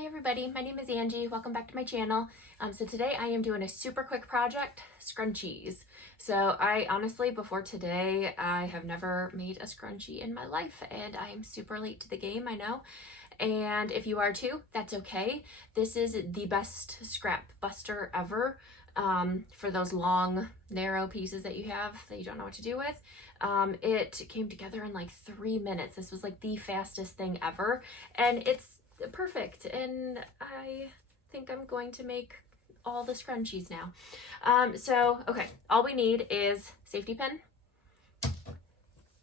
Hi everybody, my name is Angie. Welcome back to my channel. So today I am doing a super quick project, scrunchies. So I honestly, before today, I have never made a scrunchie in my life and I am super late to the game, I know. And if you are too, that's okay. This is the best scrap buster ever for those long, narrow pieces that you have that you don't know what to do with. It came together in like 3 minutes. This was like the fastest thing ever. And it's perfect, and I think I'm going to make all the scrunchies now. Okay, all we need is safety pin,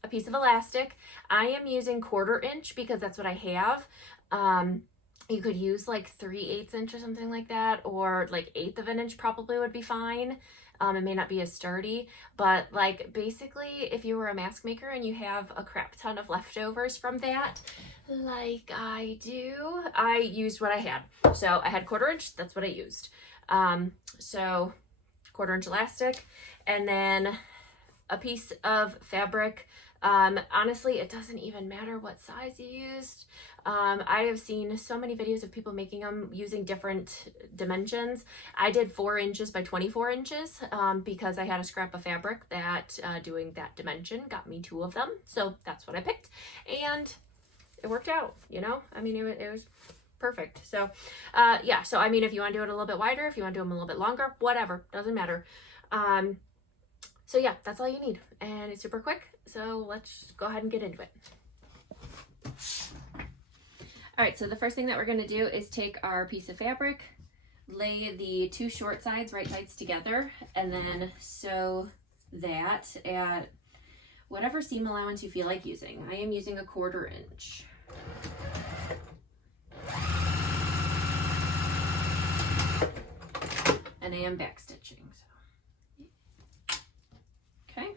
a piece of elastic. I am using 1/4 inch because that's what I have. You could use like 3/8 inch or something like that, or like 1/8 of an inch probably would be fine. It may not be as sturdy, but like basically if you were a mask maker and you have a crap ton of leftovers from that, like I do, I used what I had. So I had 1/4 inch, that's what I used. So 1/4 inch elastic, and then a piece of fabric. Honestly, it doesn't even matter what size you used. I have seen so many videos of people making them using different dimensions. I did 4 inches by 24 inches because I had a scrap of fabric that doing that dimension got me 2 of them. So that's what I picked, and it worked out, you know? I mean, it was perfect. So yeah, so I mean, if you want to do it a little bit wider, if you want to do them a little bit longer, whatever, doesn't matter. So yeah, that's all you need, and it's super quick. So let's go ahead and get into it. All right, so the first thing that we're going to do is take our piece of fabric, lay the 2 short sides, right sides together, and then sew that at whatever seam allowance you feel like using. I am using a 1/4 inch. And I am back stitching. Okay.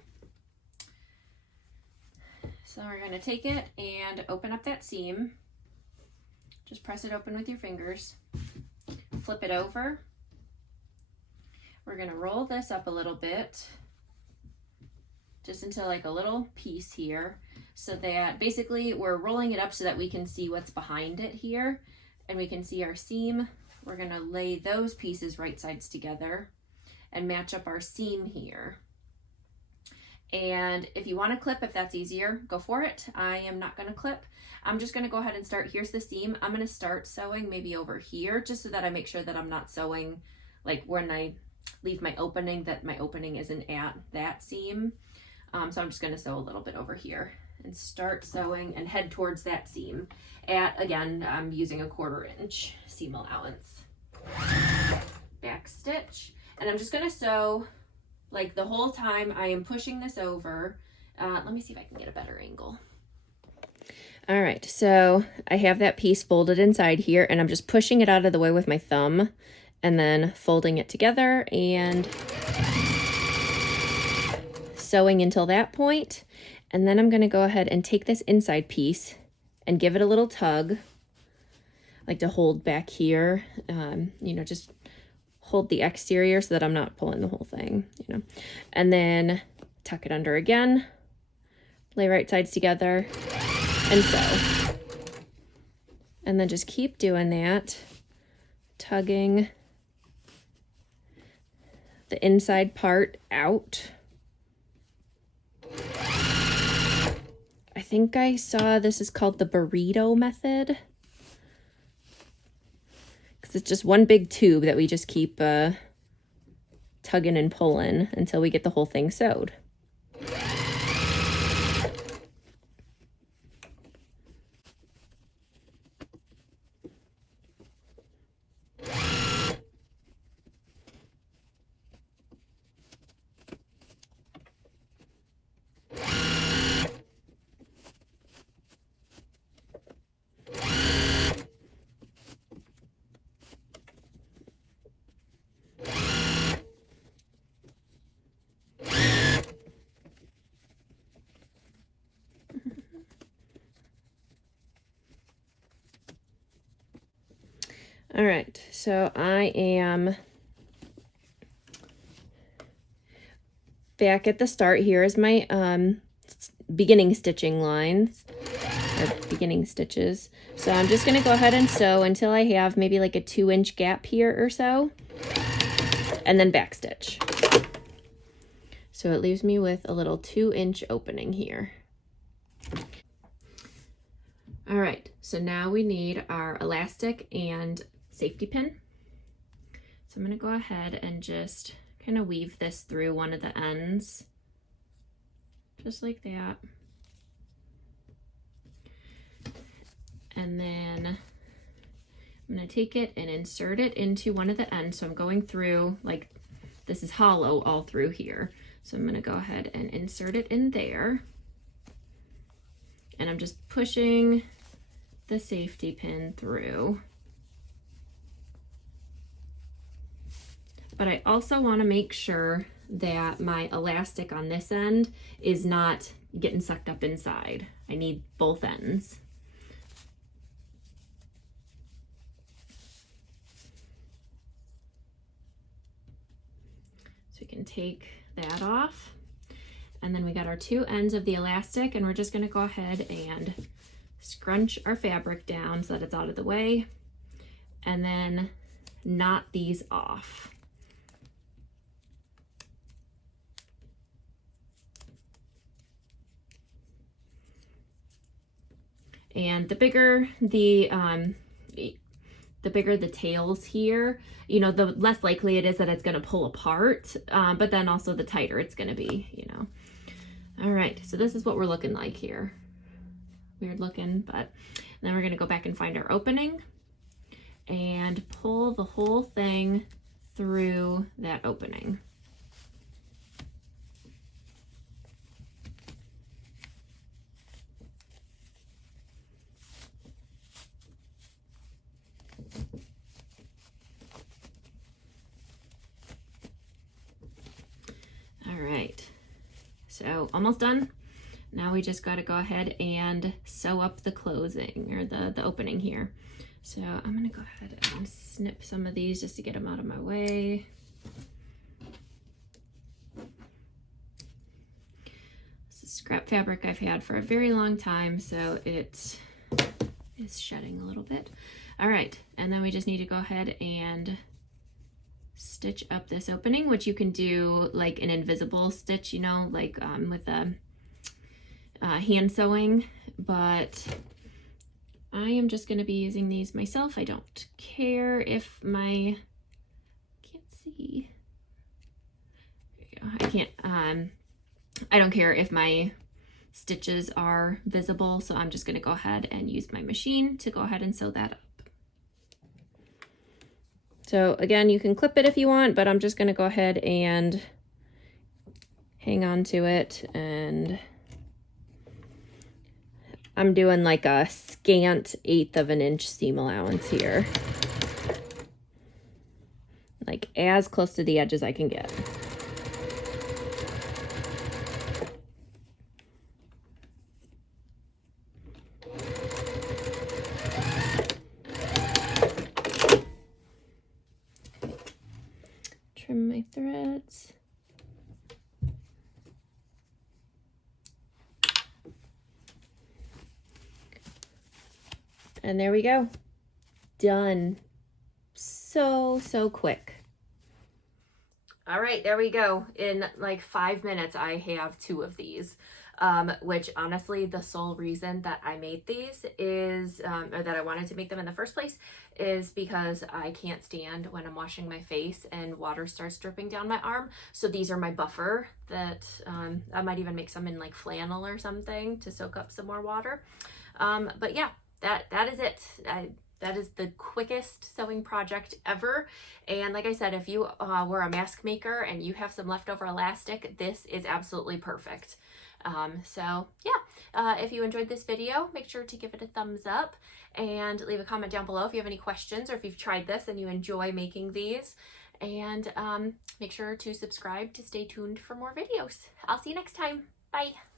So we're going to take it and open up that seam. Just press it open with your fingers. Flip it over. We're going to roll this up a little bit, just into like a little piece here, so that basically we're rolling it up so that we can see what's behind it here, and we can see our seam. We're going to lay those pieces right sides together and match up our seam here. And if you want to clip, if that's easier, go for it. I am not going to clip. I'm just going to go ahead and start. Here's the seam. I'm going to start sewing maybe over here, just so that I make sure that I'm not sewing like when I leave my opening, that my opening isn't at that seam. So I'm just going to sew a little bit over here and start sewing and head towards that seam at, again, I'm using a 1/4 inch seam allowance. Back stitch, and I'm just going to sew like the whole time I am pushing this over. Let me see if I can get a better angle. All right, so I have that piece folded inside here, and I'm just pushing it out of the way with my thumb and then folding it together and sewing until that point. And then I'm going to go ahead and take this inside piece and give it a little tug, like to hold back here, you know, just hold the exterior so that I'm not pulling the whole thing, you know, and then tuck it under again, lay right sides together, and sew. And then just keep doing that, tugging the inside part out. I think I saw this is called the burrito method, because it's just one big tube that we just keep tugging and pulling until we get the whole thing sewed. All right, so I am back at the start. Here is my beginning stitching lines, or beginning stitches. So I'm just gonna go ahead and sew until I have maybe like a 2-inch gap here or so, and then backstitch. So it leaves me with a little 2-inch opening here. All right, so now we need our elastic and safety pin. So I'm gonna go ahead and just kind of weave this through one of the ends, just like that. And then I'm gonna take it and insert it into one of the ends. So I'm going through, like, this is hollow all through here. So I'm gonna go ahead and insert it in there. And I'm just pushing the safety pin through. But I also wanna make sure that my elastic on this end is not getting sucked up inside. I need both ends. So we can take that off. And then we got our 2 ends of the elastic, and we're just gonna go ahead and scrunch our fabric down so that it's out of the way, and then knot these off. And the bigger the tails here, you know, the less likely it is that it's going to pull apart, but then also the tighter it's going to be, you know. All right, so this is what we're looking like here. Weird looking, but then we're going to go back and find our opening and pull the whole thing through that opening. So almost done. Now we just got to go ahead and sew up the closing, or the opening here. So I'm going to go ahead and snip some of these just to get them out of my way. This is scrap fabric I've had for a very long time, so it is shedding a little bit. All right, and then we just need to go ahead and stitch up this opening, which you can do like an invisible stitch, you know, like with a hand sewing, but I am just going to be using these myself. I don't care if my, can't see, there you go. I can't, I don't care if my stitches are visible, so I'm just going to go ahead and use my machine to go ahead and sew that up. So again, you can clip it if you want, but I'm just going to go ahead and hang on to it, and I'm doing like a scant 1/8 of an inch seam allowance here. Like as close to the edge as I can get. Trim my threads. And there we go. Done. So quick. All right, there we go. In like 5 minutes, I have 2 of these. Which honestly, the sole reason that I made these is, or that I wanted to make them in the first place, is because I can't stand when I'm washing my face and water starts dripping down my arm. So these are my buffer that I might even make some in like flannel or something to soak up some more water. But yeah, that is it. That is the quickest sewing project ever. And like I said, if you were a mask maker and you have some leftover elastic, this is absolutely perfect. So yeah, if you enjoyed this video, make sure to give it a thumbs up and leave a comment down below if you have any questions, or if you've tried this and you enjoy making these. And make sure to subscribe to stay tuned for more videos. I'll see you next time. Bye.